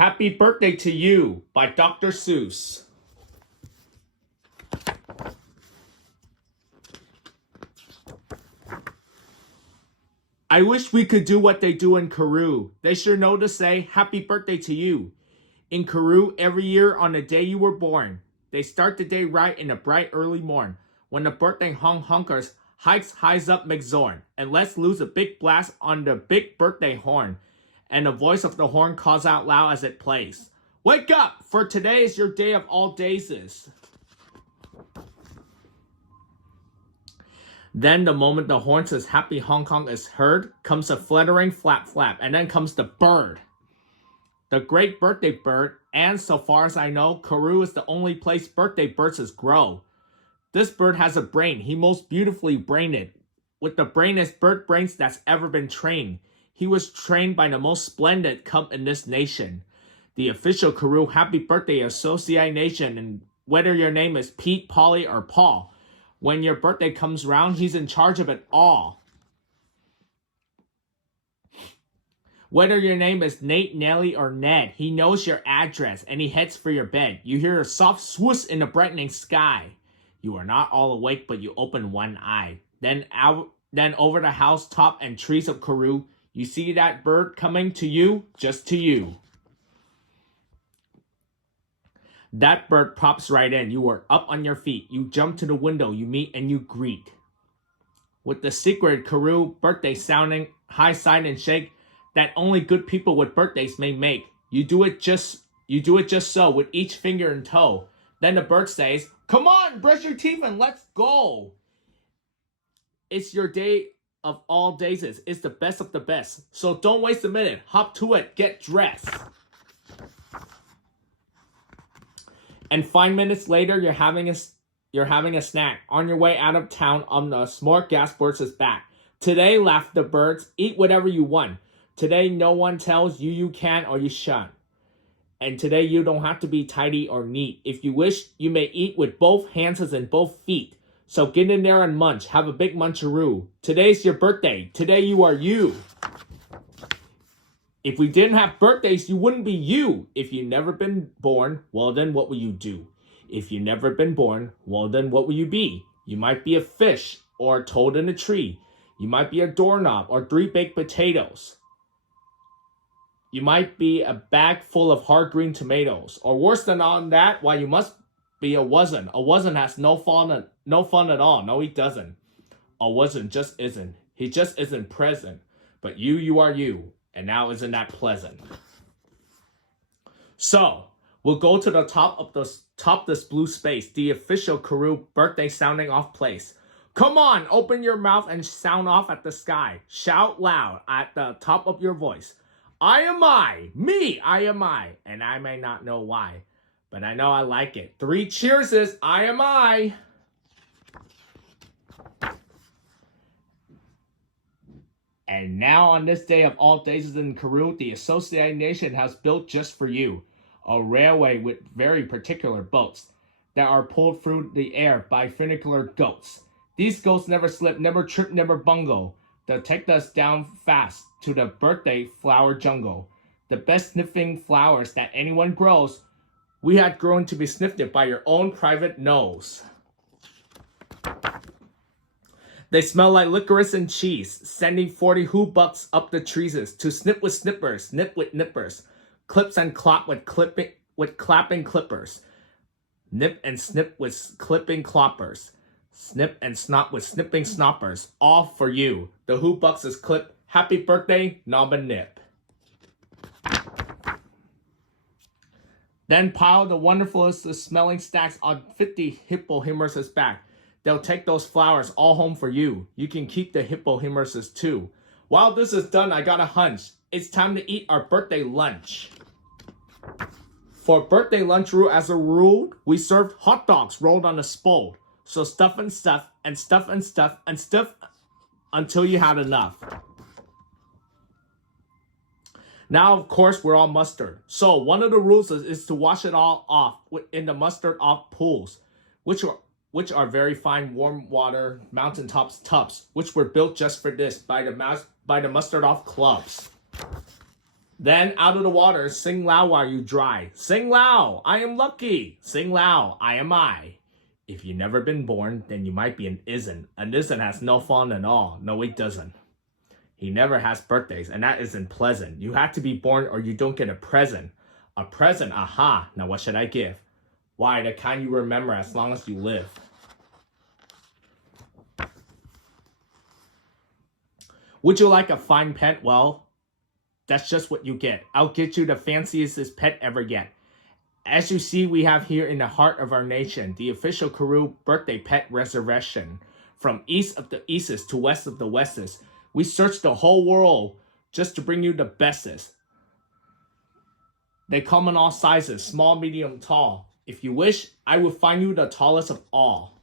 Happy Birthday to You by Dr. Seuss. I wish we could do what they do in Peru. They sure know to say happy birthday to you. In Peru, every year on the day you were born, they start the day right in a bright early morn, when the birthday honkers hikes highs up McZorn, and let's lose a big blast on the big birthday horn, and the voice of the horn calls out loud as it plays. Wake up, for today is your day of all dayses. Then the moment the horn says happy Hong Kong is heard, comes a fluttering flap flap, and then comes the bird. The great birthday bird, and so far as I know, Peru is the only place birthday birds grow. This bird has a brain, he most beautifully brained, with the brainest bird brains that's ever been trained. He was trained by the most splendid cub in this nation. The official Peru Happy Birthday Association, and whether your name is Pete, Polly, or Paul, when your birthday comes round, he's in charge of it all. Whether your name is Nate, Nelly, or Ned, he knows your address and he heads for your bed. You hear a soft swoosh in the brightening sky. You are not all awake, but you open one eye. Then over the housetop and trees of Peru, you see that bird coming to you, just to you. That bird pops right in. You are up on your feet. You jump to the window. You meet and you greet. With the secret Peru birthday sounding high side and shake that only good people with birthdays may make. You do it just so with each finger and toe. Then the bird says, "Come on, brush your teeth and let's go." It's your day of all days. It's the best of the best. So don't waste a minute. Hop to it. Get dressed. And 5 minutes later, you're having a snack on your way out of town on the smorgasbord's back. Today, laugh the birds, eat whatever you want. Today, no one tells you can or you shan't. And today, you don't have to be tidy or neat. If you wish, you may eat with both hands and both feet. So get in there and munch. Have a big muncharoo. Today's your birthday. Today, you are you. If we didn't have birthdays, you wouldn't be you. If you never been born, well then what will you do? If you never been born, well then what will you be? You might be a fish or a toad in a tree. You might be a doorknob or 3 baked potatoes. You might be a bag full of hard green tomatoes. Or worse than all that, why you must be a wasn't. A wasn't has no fun at all. No, he doesn't. A wasn't just isn't. He just isn't present. But you are you. And now isn't that pleasant? So, we'll go to the top this blue space, the official Peru birthday sounding off place. Come on, open your mouth and sound off at the sky. Shout loud at the top of your voice. I am I, me, I am I. And I may not know why, but I know I like it. 3 cheerses, I am I. And now on this day of all days in Peru, the Associated Nation has built just for you a railway with very particular boats that are pulled through the air by funicular goats. These goats never slip, never trip, never bungle. They'll take us down fast to the birthday flower jungle. The best sniffing flowers that anyone grows, we had grown to be sniffed by your own private nose. They smell like licorice and cheese, sending 40 bucks up the trees to snip with snippers, nip with nippers, clips and clop with clapping clippers, nip and snip with clipping cloppers, snip and snop with snipping snoppers, all for you. The bucks is clip, happy birthday, knob and nip. Then pile the wonderfulest smelling stacks on 50 hippohimmerses back. They'll take those flowers all home for you. You can keep the hippohimmerses too. While this is done, I got a hunch. It's time to eat our birthday lunch. For birthday lunch as a rule, we served hot dogs rolled on a spode. So stuff and stuff and stuff and stuff and stuff until you had enough. Now, of course, we're all mustard. So one of the rules is to wash it all off in the mustard off pools, which are very fine warm water mountaintops tubs, which were built just for this by the mustard off clubs. Then out of the water, sing loud while you dry. Sing loud, I am lucky. Sing loud, I am I. If you've never been born, then you might be an isn't. An isn't has no fun at all. No, he doesn't. He never has birthdays, and that isn't pleasant. You have to be born or you don't get a present. A present, aha. Now what should I give? Why, the kind you remember as long as you live. Would you like a fine pet? Well, that's just what you get. I'll get you the fanciest pet ever yet. As you see, we have here in the heart of our nation, the official Karoo birthday pet reservation. From east of the eastest to west of the westest, we searched the whole world just to bring you the bestest. They come in all sizes, small, medium, tall. If you wish, I will find you the tallest of all.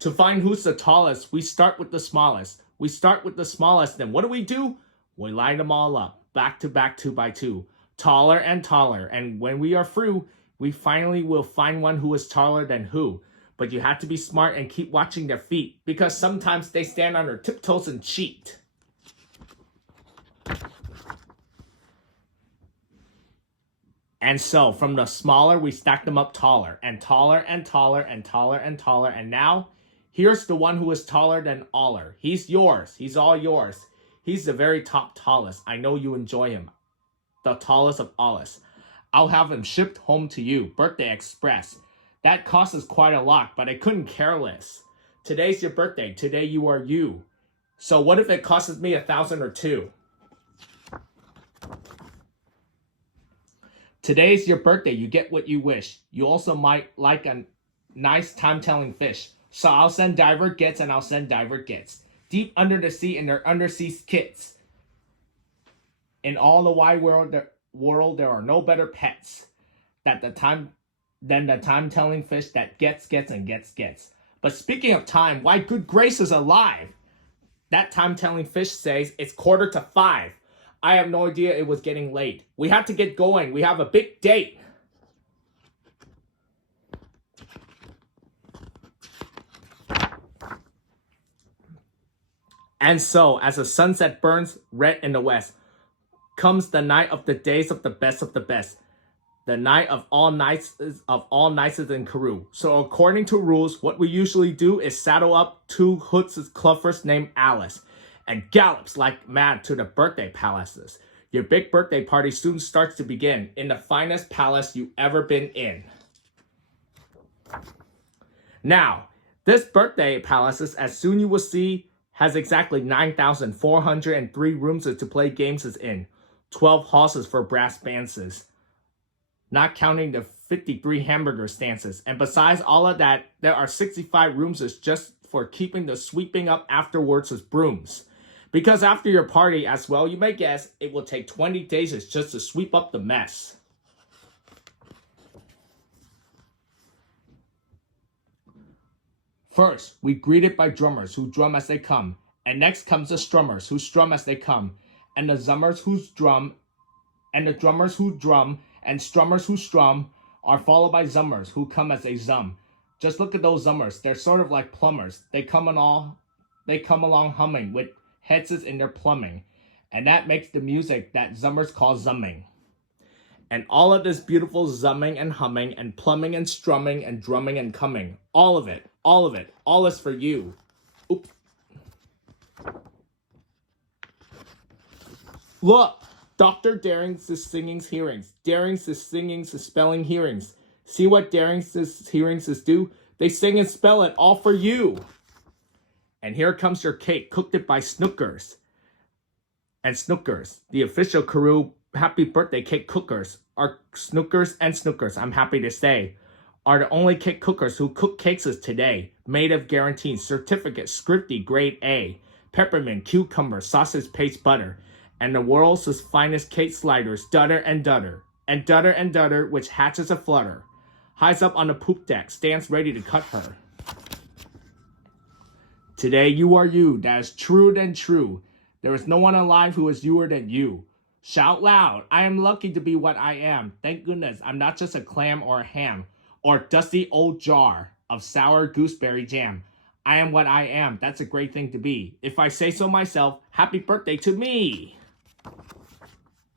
To find who's the tallest, we start with the smallest. We start with the smallest, then what do? We line them all up, back to back, 2 by 2. Taller and taller, and when we are through, we finally will find one who is taller than who. But you have to be smart and keep watching their feet, because sometimes they stand on their tiptoes and cheat. And so, from the smaller, we stack them up taller, and taller, and taller, and taller, and taller, and now, here's the one who is taller than aller. He's yours. He's all yours. He's the very top tallest. I know you enjoy him. The tallest of allest. I'll have him shipped home to you. Birthday Express. That costs us quite a lot, but I couldn't care less. Today's your birthday. Today you are you. So what if it costs me $1,000 or $2,000? Today's your birthday. You get what you wish. You also might like a nice time-telling fish. So I'll send Diver Gets and I'll send Diver Gets. Deep under the sea in their undersea kits. In all the wide world, there are no better pets than the time-telling fish that gets. But speaking of time, why good gracious alive! That time-telling fish says it's 4:45. I have no idea it was getting late. We have to get going. We have a big date. And so, as the sunset burns red in the west, comes the night of the days of the best. The night of all nights in Karoo. So according to rules, what we usually do is saddle up 2 hoods' cluffers named Alice and gallops like mad to the birthday palaces. Your big birthday party soon starts to begin in the finest palace you've ever been in. Now, this birthday palaces, as soon you will see, has exactly 9,403 rooms to play games in, 12 halls for brass bands, not counting the 53 hamburger stances. And besides all of that, there are 65 rooms just for keeping the sweeping up afterwards with brooms. Because after your party, as well you may guess, it will take 20 days just to sweep up the mess. First, we greeted by drummers who drum as they come. And next comes the strummers who strum as they come. And the drummers who drum, and the drummers who drum, and strummers who strum are followed by zummers who come as they zum. Just look at those zummers. They're sort of like plumbers. They come along humming with heads in their plumbing. And that makes the music that zummers call zumming. And all of this beautiful zumming and humming and plumbing and strumming and drumming and coming. All of it. All is for you. Oop. Look! Dr. Daring's singing's hearings. Daring's singing's spelling hearings. See what Daring's hearings do? They sing and spell it all for you. And here comes your cake, cooked it by Snookers. And Snookers, the official Karoo happy birthday cake cookers, are Snookers and Snookers, I'm happy to say, are the only cake cookers who cook cakes today. Made of guaranteed certificate, scripty grade A, peppermint, cucumber, sausage paste, butter, and the world's finest cake sliders, Dutter and Dutter, and Dutter and Dutter, which hatches a flutter, hides up on the poop deck, stands ready to cut her. Today you are you, that is truer than true. There is no one alive who is youer than you. Shout loud, I am lucky to be what I am. Thank goodness I'm not just a clam or a ham, or dusty old jar of sour gooseberry jam. I am what I am. That's a great thing to be. If I say so myself, happy birthday to me.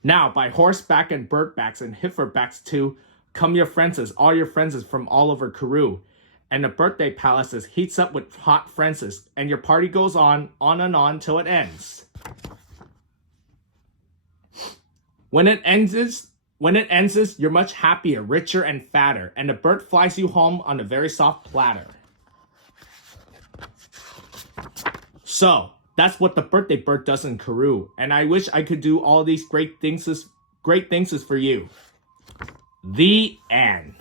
Now, by horseback and birdbacks and heiferbacks too, come your friends, all your friends from all over Karoo. And the birthday palaces heats up with hot friends, and your party goes on and on till it ends. When it ends, you're much happier, richer, and fatter, and the bird flies you home on a very soft platter. So, that's what the birthday bird does in Karoo, and I wish I could do all these great things for you. The end.